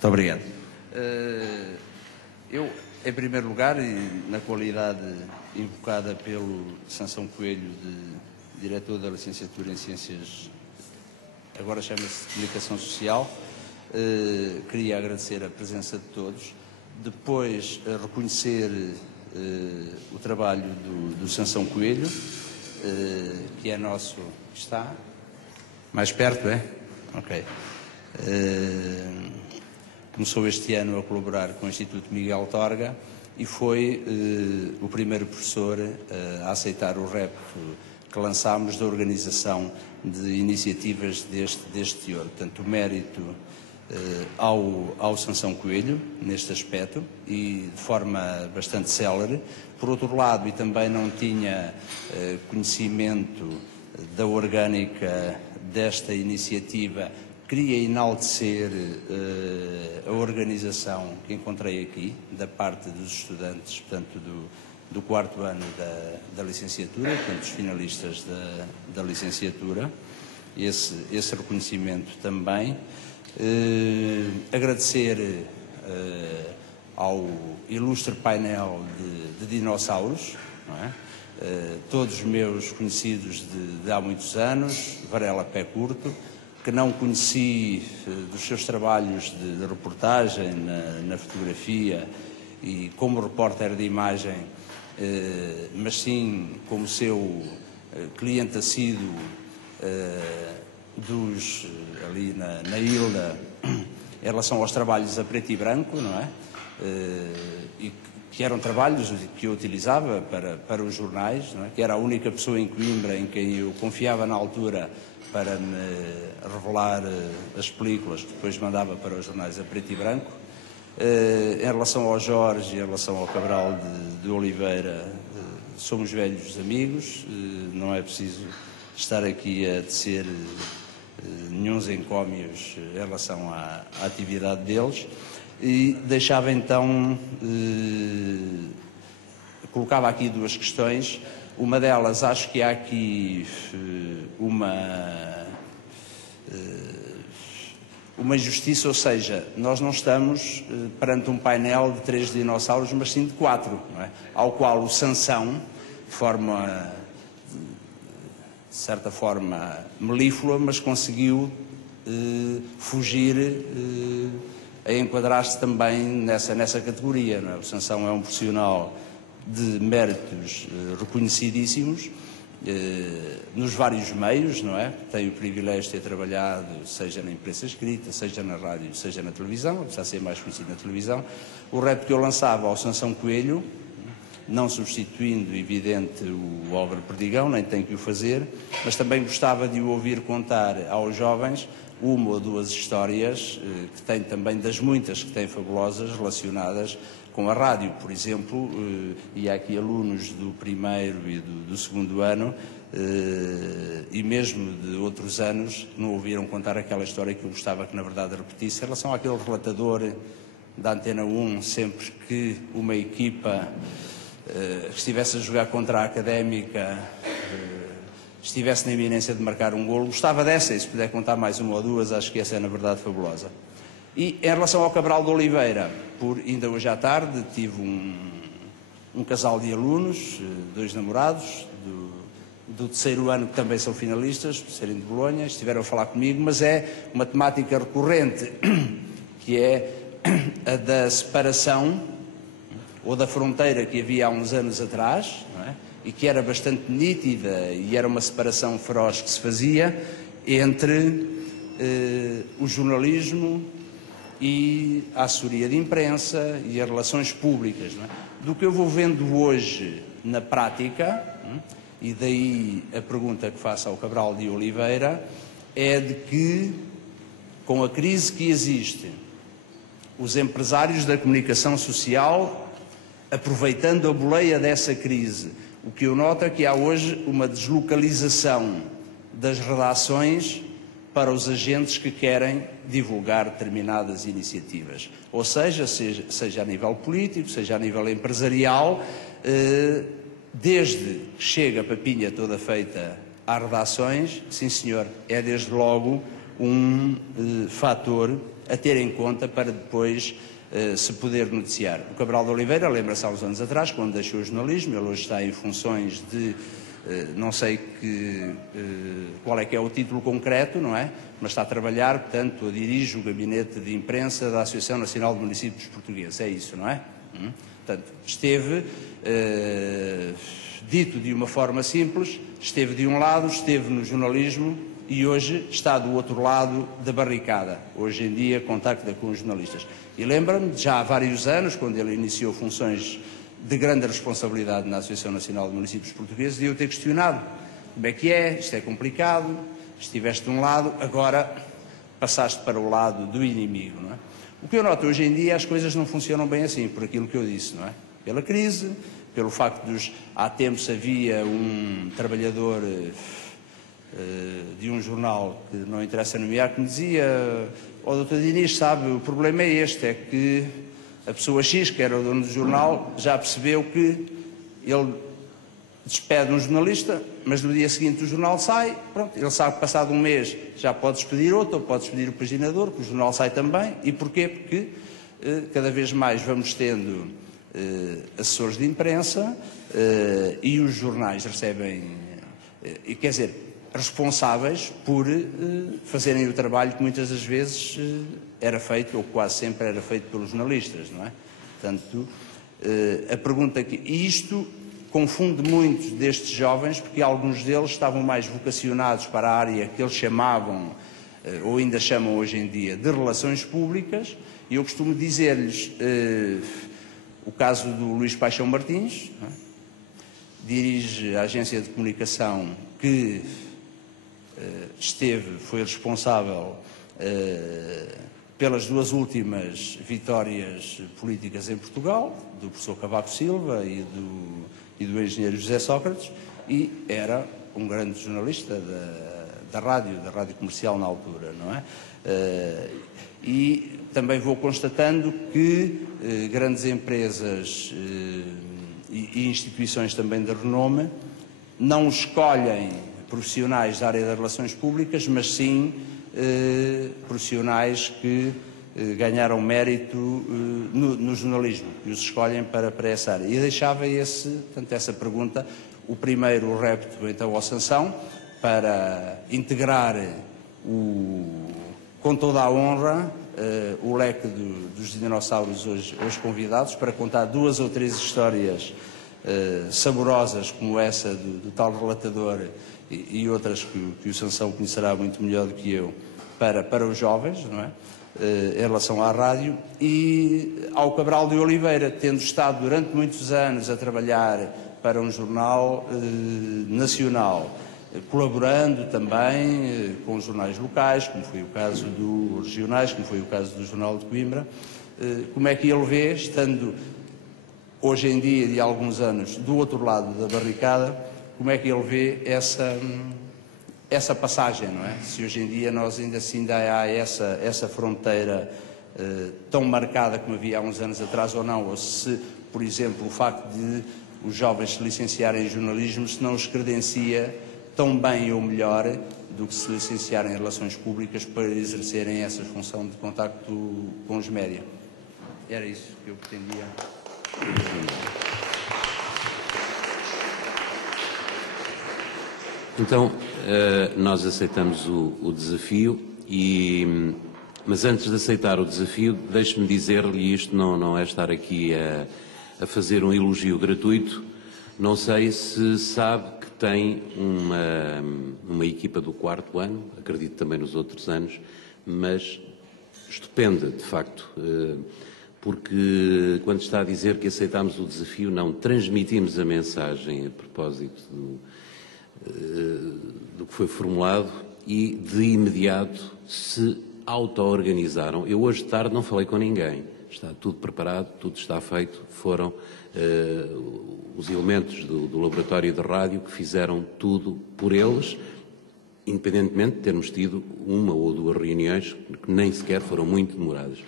Muito obrigado. Eu, em primeiro lugar, e na qualidade invocada pelo Sansão Coelho, de diretor da licenciatura em Ciências, agora chama-se Comunicação Social, queria agradecer a presença de todos, depois reconhecer o trabalho do Sansão Coelho, que é nosso... Está? Mais perto, é? Ok. Começou este ano a colaborar com o Instituto Miguel Torga e foi o primeiro professor a aceitar o repto que lançámos da organização de iniciativas deste teor. Portanto, o mérito ao Sansão Coelho, neste aspecto, e de forma bastante célere. Por outro lado, e também não tinha conhecimento da orgânica desta iniciativa, queria enaltecer a organização que encontrei aqui, da parte dos estudantes, portanto, do quarto ano da licenciatura, portanto, dos finalistas da licenciatura, esse reconhecimento também. Agradecer ao ilustre painel de dinossauros, não é? Todos meus conhecidos de há muitos anos, Varela Pé Curto, que não conheci dos seus trabalhos de reportagem na fotografia e como repórter de imagem, mas sim como seu cliente assíduo ali na Ilha, em relação aos trabalhos a preto e branco, não é? E que eram trabalhos que eu utilizava para os jornais, não é? Que era a única pessoa em Coimbra em quem eu confiava na altura para me revelar as películas que depois mandava para os jornais a preto e branco. Em relação ao Jorge e em relação ao Cabral de Oliveira, somos velhos amigos, não é preciso estar aqui a tecer nenhuns encómios em relação à atividade deles, e deixava então, colocava aqui duas questões. Uma delas, acho que há aqui uma injustiça, ou seja, nós não estamos perante um painel de 3 dinossauros, mas sim de 4, não é? Ao qual o Sansão, de certa forma melíflua, mas conseguiu fugir a enquadrar-se também nessa categoria, não é? O Sansão é um profissional de méritos reconhecidíssimos nos vários meios, não é? Tem o privilégio de ter trabalhado, seja na imprensa escrita, seja na rádio, seja na televisão, apesar de ser mais conhecido na televisão. O repto que eu lançava ao Sansão Coelho, não substituindo, evidente, o Álvaro Perdigão, nem tenho que o fazer, mas também gostava de o ouvir contar aos jovens uma ou duas histórias que tem também, das muitas que tem fabulosas, relacionadas com a rádio, por exemplo, e há aqui alunos do primeiro e do segundo ano, e mesmo de outros anos, que não ouviram contar aquela história que eu gostava que, na verdade, repetisse, em relação àquele relatador da Antena 1, sempre que uma equipa que estivesse a jogar contra a Académica estivesse na iminência de marcar um golo, gostava dessa, e se puder contar mais uma ou duas, acho que essa é, na verdade, fabulosa. E em relação ao Cabral de Oliveira, ainda hoje à tarde tive um casal de alunos, 2 namorados, do terceiro ano, que também são finalistas, por serem de Bolonha, estiveram a falar comigo, mas é uma temática recorrente, que é a da separação, ou da fronteira que havia há uns anos atrás, não é? E que era bastante nítida, e era uma separação feroz que se fazia entre o jornalismo e a assessoria de imprensa e as relações públicas, não é? Do que eu vou vendo hoje na prática, e daí a pergunta que faço ao Cabral de Oliveira, é de que, com a crise que existe, os empresários da comunicação social, aproveitando a boleia dessa crise, o que eu noto é que há hoje uma deslocalização das redações para os agentes que querem divulgar determinadas iniciativas. Ou seja a nível político, seja a nível empresarial, desde que chega a papinha toda feita às redações, sim senhor, é desde logo um fator a ter em conta para depois se poder noticiar. O Cabral de Oliveira lembra-se há uns anos atrás, quando deixou o jornalismo, ele hoje está em funções de, não sei qual é que é o título concreto, não é? Mas está a trabalhar, portanto, dirige o gabinete de imprensa da Associação Nacional de Municípios Portugueses, é isso, não é? Portanto, esteve, dito de uma forma simples, esteve de um lado, esteve no jornalismo e hoje está do outro lado da barricada. Hoje em dia contacta com os jornalistas. E lembra-me, já há vários anos, quando ele iniciou funções de grande responsabilidade na Associação Nacional de Municípios Portugueses, de eu ter questionado como é que é, isto é complicado, estiveste de um lado, agora passaste para o lado do inimigo, não é? O que eu noto hoje em dia, as coisas não funcionam bem assim, por aquilo que eu disse, não é? Pela crise, pelo facto de há tempos havia um trabalhador de um jornal que não interessa nomear, que me dizia: ó, Dr. Diniz, sabe, o problema é este, é que a pessoa X, que era o dono do jornal, já percebeu que ele despede um jornalista, mas no dia seguinte o jornal sai, pronto, ele sabe que passado um mês já pode despedir outro, ou pode despedir o paginador, que o jornal sai também. E porquê? Porque cada vez mais vamos tendo assessores de imprensa e os jornais recebem, quer dizer, responsáveis por fazerem o trabalho que muitas das vezes era feito, ou quase sempre era feito pelos jornalistas, não é? Portanto, a pergunta aqui, e isto confunde muitos destes jovens, porque alguns deles estavam mais vocacionados para a área que eles chamavam, ou ainda chamam hoje em dia, de relações públicas, e eu costumo dizer-lhes o caso do Luís Paixão Martins, não é? Dirige a agência de comunicação que foi responsável pelas duas últimas vitórias políticas em Portugal, do professor Cavaco Silva e do engenheiro José Sócrates, e era um grande jornalista da rádio comercial na altura, não é? E também vou constatando que grandes empresas e instituições também de renome não escolhem profissionais da área das relações públicas, mas sim profissionais que ganharam mérito no jornalismo, e os escolhem para essa área. E deixava portanto, essa pergunta, o primeiro repto então ao Sansão, para integrar com toda a honra o leque dos dinossauros hoje convidados, para contar 2 ou 3 histórias saborosas como essa do tal relatador e outras que o Sansão conhecerá muito melhor do que eu, para os jovens, não é? Em relação à rádio, e ao Cabral de Oliveira, tendo estado durante muitos anos a trabalhar para um jornal nacional, colaborando também com os jornais locais, como foi o caso dos regionais, como foi o caso do Jornal de Coimbra, como é que ele vê, estando hoje em dia, de alguns anos, do outro lado da barricada, como é que ele vê essa passagem, não é? Se hoje em dia ainda há essa fronteira tão marcada como havia há uns anos atrás ou não, ou se, por exemplo, o facto de os jovens se licenciarem em jornalismo se não os credencia tão bem ou melhor do que se licenciarem em relações públicas para exercerem essa função de contacto com os média. Era isso que eu pretendia. Então, nós aceitamos o desafio, mas antes de aceitar o desafio, deixe-me dizer-lhe, e isto não é estar aqui a fazer um elogio gratuito, não sei se sabe que tem uma equipa do 4º ano, acredito também nos outros anos, mas estupenda, de facto, porque quando está a dizer que aceitámos o desafio, não transmitimos a mensagem a propósito do que foi formulado e de imediato se auto-organizaram. Eu hoje de tarde não falei com ninguém, está tudo preparado, tudo está feito, foram os elementos do laboratório de rádio que fizeram tudo por eles, independentemente de termos tido 1 ou 2 reuniões que nem sequer foram muito demoradas.